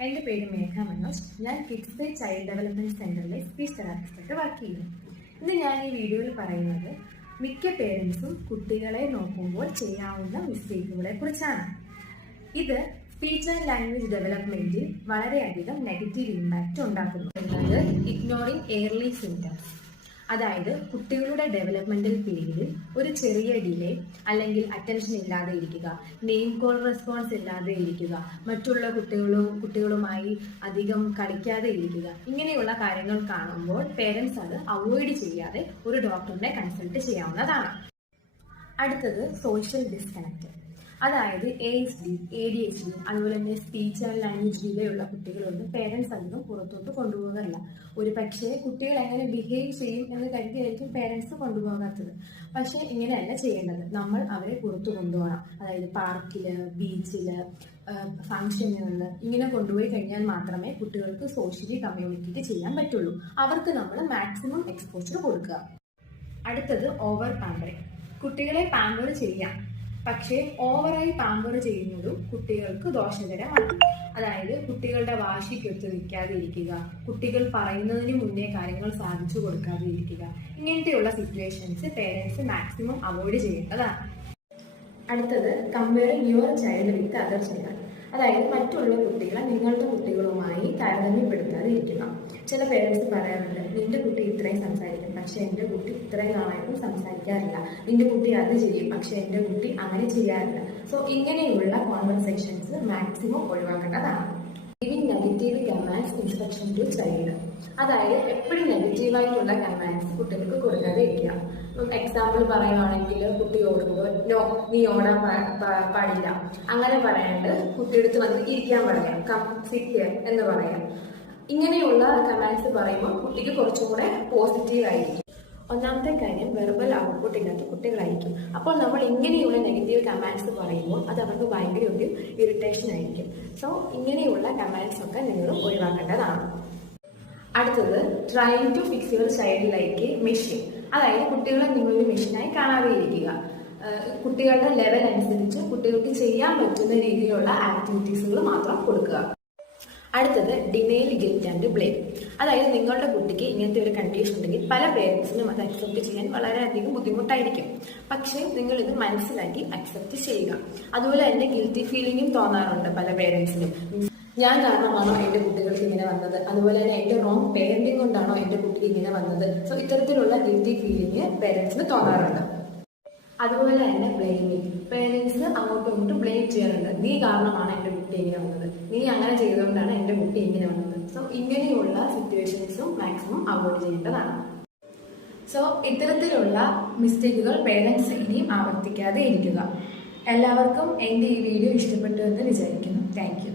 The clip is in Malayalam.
എൻ്റെ പേര് മേഘ മനോജ്. ഞാൻ കിഡ്സ് ഡേ ചൈൽഡ് ഡെവലപ്മെൻറ്റ് സെൻ്ററിലെ സ്പീച്ച് തെറാപ്പിസ്റ്റായിട്ട് വർക്ക് ചെയ്യുന്നു. ഇന്ന് ഞാൻ ഈ വീഡിയോയിൽ പറയുന്നത് മിക്ക പേരൻസും കുട്ടികളെ നോക്കുമ്പോൾ ചെയ്യാവുന്ന മിസ്റ്റേക്കുകളെ കുറിച്ചാണ്. ഇത് സ്പീച്ച് ആൻഡ് ലാംഗ്വേജ് ഡെവലപ്മെൻറ്റിൽ വളരെയധികം നെഗറ്റീവ് ഇമ്പാക്റ്റ് ഉണ്ടാക്കുന്നു. ഇഗ്നോറിങ് എയർലി സിംറ്റംസ്, അതായത് കുട്ടികളുടെ ഡെവലപ്മെന്റൽ പീരീഡിൽ ഒരു ചെറിയ ഡിലേ അല്ലെങ്കിൽ അറ്റൻഷൻ ഇല്ലാതെ ഇരിക്കുക, നെയിം കോൾ റെസ്പോൺസ് ഇല്ലാതെ ഇരിക്കുക, മറ്റുള്ള കുട്ടികളുമായി അധികം കളിക്കാതെ ഇരിക്കുക, ഇങ്ങനെയുള്ള കാര്യങ്ങൾ കാണുമ്പോൾ പേരൻസ് അത് അവോയ്ഡ് ചെയ്യാതെ ഒരു ഡോക്ടറിനെ കൺസൾട്ട് ചെയ്യാവുന്നതാണ്. അടുത്തത് സോഷ്യൽ ഡിസ്കണക്റ്റ്, അതായത് ASD, ADHD, അതുപോലെ തന്നെ സ്പീച്ച് ആൻഡ് ലാംഗ്വേജ് ഡിലേയുള്ള കുട്ടികളൊന്നും പേരൻസ് അധികം പുറത്തോട്ട് കൊണ്ടുപോകാറില്ല. ഒരു പക്ഷേ കുട്ടികൾ എങ്ങനെ ബിഹേവ് ചെയ്യും എന്ന് കരുതിയായിരിക്കും പേരൻസ് കൊണ്ടുപോകാത്തത്. പക്ഷേ ഇങ്ങനെയല്ല ചെയ്യേണ്ടത്. നമ്മൾ അവരെ പുറത്തു കൊണ്ടുപോകണം. അതായത് പാർക്കില്, ബീച്ചില്, ഫംഗ്ഷനുകളിൽ ഇങ്ങനെ കൊണ്ടുപോയി കഴിഞ്ഞാൽ മാത്രമേ കുട്ടികൾക്ക് സോഷ്യലി കമ്മ്യൂണിക്കേറ്റ് ചെയ്യാൻ പറ്റുള്ളൂ. അവർക്ക് നമ്മൾ മാക്സിമം എക്സ്പോഷർ കൊടുക്കുക. അടുത്തത് ഓവർ പാമ്പറിങ്. കുട്ടികളെ പാമ്പർ ചെയ്യാം, പക്ഷേ ഓവറായി പാമ്പർ ചെയ്യുന്നതും കുട്ടികൾക്ക് ദോഷകരമാണ്. അതായത് കുട്ടികളുടെ വാശിക്കൊത്ത് നിൽക്കാതെ ഇരിക്കുക, കുട്ടികൾ പറയുന്നതിന് മുന്നേ കാര്യങ്ങൾ സാധിച്ചു കൊടുക്കാതെ ഇരിക്കുക, ഇങ്ങനത്തെയുള്ള സിറ്റുവേഷൻസ് പേരൻസ് മാക്സിമം അവോയ്ഡ് ചെയ്യേണ്ടതാണ്. അടുത്തത് comparing your Child with other children, അതായത് മറ്റുള്ള കുട്ടികളെ നിങ്ങളുടെ കുട്ടികളുമായി താരതമ്യപ്പെടുത്താതെ ഇരിക്കുക. ചില പേരൻസ് പറയാറുണ്ട്, നിന്റെ കുട്ടി ഇത്രയും സംസാരിക്കും, പക്ഷെ എൻ്റെ കുട്ടി ഇത്രയും നാളായിട്ടും സംസാരിക്കാറില്ല, നിന്റെ കുട്ടി അത് ചെയ്യും, പക്ഷെ എൻ്റെ കുട്ടി അങ്ങനെ ചെയ്യാറില്ല. സോ ഇങ്ങനെയുള്ള കോൺവെർസേഷൻസ് മാക്സിമം ഒഴിവാക്കേണ്ടതാണ്. Giving negative commands instruction to child, അതായത് എപ്പോഴും നെഗറ്റീവായിട്ടുള്ള കമാൻഡ്സ് കുട്ടികൾക്ക് കൊടുക്കാതെ ഇരിക്കുക. എക്സാമ്പിൾ പറയുകയാണെങ്കിൽ കുട്ടി ഓടുമ്പോൾ നോ, നീ ഓടാൻ പാടില്ല അങ്ങനെ പറയാണ്ട് കുട്ടിയെടുത്ത് വന്ന് ഇരിക്കാൻ പറയാം, കം സിറ്റ് ഹിയർ എന്ന് പറയാം. ഇങ്ങനെയുള്ള കമാൻഡ്സ് പറയുമ്പോൾ കുട്ടിക്ക് കുറച്ചും കൂടെ പോസിറ്റീവ് ആയിരിക്കും. ഒന്നാമത്തെ കാര്യം, വെർബൽ ഔട്ട്പുട്ട് ഇല്ലാത്ത കുട്ടികളായിരിക്കും. അപ്പോൾ നമ്മൾ ഇങ്ങനെയുള്ള നെഗറ്റീവ് കമാൻഡ്സ് പറയുമ്പോൾ അത് അവർക്ക് ഭയങ്കര ഒരു ഇറിറ്റേഷൻ ആയിരിക്കും. സോ ഇങ്ങനെയുള്ള കമാൻഡ്സ് ഒക്കെ നിങ്ങൾ ഒഴിവാക്കേണ്ടതാണ്. അടുത്തത്, trying to fix your child like a machine, അതായത് കുട്ടികളെ നിങ്ങളൊരു മെഷീനായി കാണാതെ ഇരിക്കുക. കുട്ടികളുടെ ലെവൽ അനുസരിച്ച് കുട്ടികൾക്ക് ചെയ്യാൻ പറ്റുന്ന രീതിയിലുള്ള ആക്ടിവിറ്റീസുകൾ മാത്രം കൊടുക്കുക. അടുത്തത്, ഡിനേൽ ഗിൽറ്റ് ആൻഡ് ബ്ലെയിം, അതായത് നിങ്ങളുടെ കുട്ടിക്ക് ഇങ്ങനത്തെ ഒരു കണ്ടീഷൻ ഉണ്ടെങ്കിൽ പല പേരൻസിനും അത് അക്സെപ്റ്റ് ചെയ്യാൻ വളരെയധികം ബുദ്ധിമുട്ടായിരിക്കും. പക്ഷേ നിങ്ങൾ ഇത് മനസ്സിലാക്കി അക്സെപ്റ്റ് ചെയ്യുക. അതുപോലെ തന്നെ ഗിൽറ്റി ഫീലിംഗും തോന്നാറുണ്ട് പല പേരൻസിനും. ഞാൻ കാരണമാണോ എൻ്റെ കുട്ടികൾക്ക് ഇങ്ങനെ വന്നത്, അതുപോലെ തന്നെ എൻ്റെ റോങ് പേരന്റിങ് കൊണ്ടാണോ എൻ്റെ കുട്ടിക്ക് ഇങ്ങനെ വന്നത്. സോ ഇത്തരത്തിലുള്ള ഗിൽറ്റി ഫീലിംഗ് പേരൻസിന് തോന്നാറുണ്ട്. അതുപോലെ തന്നെ ബ്ലെയിമിങ്, പേരൻസ് അങ്ങോട്ടും ഇങ്ങോട്ടും ബ്ലെയിം ചെയ്യാറുണ്ട്. നീ കാരണമാണ് എൻ്റെ കുട്ടി ഇങ്ങനെ വന്നത്, നീ അങ്ങനെ ചെയ്തുകൊണ്ടാണ് എൻ്റെ കുട്ടി ഇങ്ങനെ വന്നത്. സോ ഇങ്ങനെയുള്ള സിറ്റുവേഷൻസും മാക്സിമം അവോയ്ഡ് ചെയ്യേണ്ടതാണ്. സോ ഇത്തരത്തിലുള്ള മിസ്റ്റേക്കുകൾ പേരൻസ് ഇനിയും ആവർത്തിക്കാതെ ഇരിക്കുക. എല്ലാവർക്കും എൻ്റെ ഈ വീഡിയോ ഇഷ്ടപ്പെട്ടു എന്ന് വിചാരിക്കുന്നു. Thank you.